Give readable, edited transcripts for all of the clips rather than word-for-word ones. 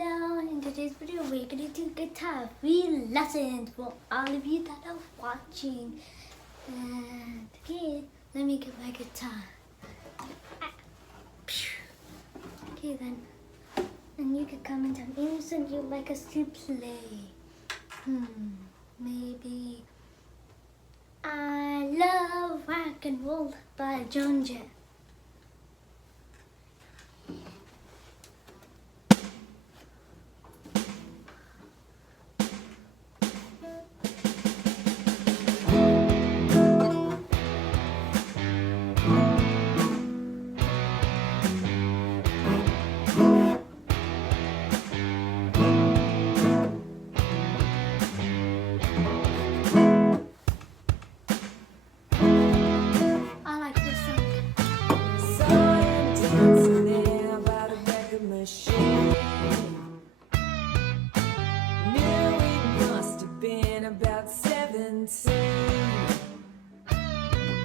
Hello, in today's video we're going to do guitar free lessons for all of you that are watching. And okay, let me get my guitar. Okay then, and you can comment on any song you'd like us to play. Maybe I Love Rock and Roll by Joan, Jett. About 17, the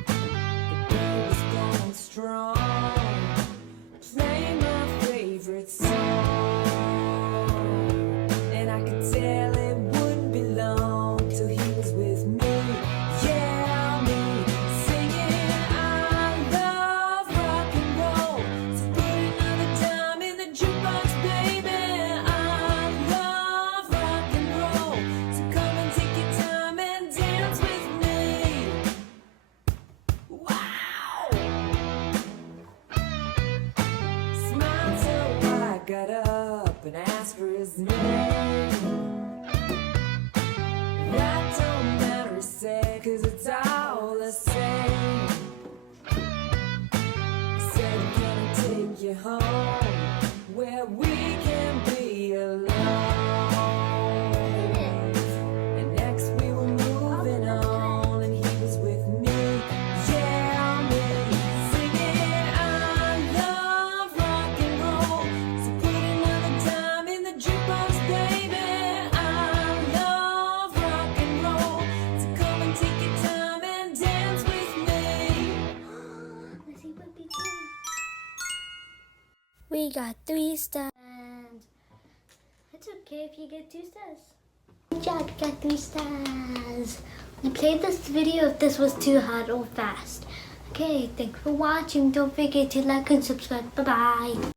beat was going strong, playing my favorite song, and I could tell it wouldn't be long till he was with me, yeah, me, singing I love rock and roll, so put another dime in the jukebox, baby. I love rock and roll, so come and take your time and dance with me. Wow! Smiled till I got up and asked for his name. That don't matter, he said, 'cause it's all the same. He said, can I take you home where we can be alone? And next we were moving on, and he was with me, yeah, me, singing I love rock and roll, so put another dime in the jukebox, baby. I love rock and roll, so come and take your time and dance with me. Let's see what we do. We got 3 stars. And it's okay if you get 2 stars. Jack got 3 stars. We played this video if this was too hard or fast. Okay, thanks for watching. Don't forget to like and subscribe. Bye-bye.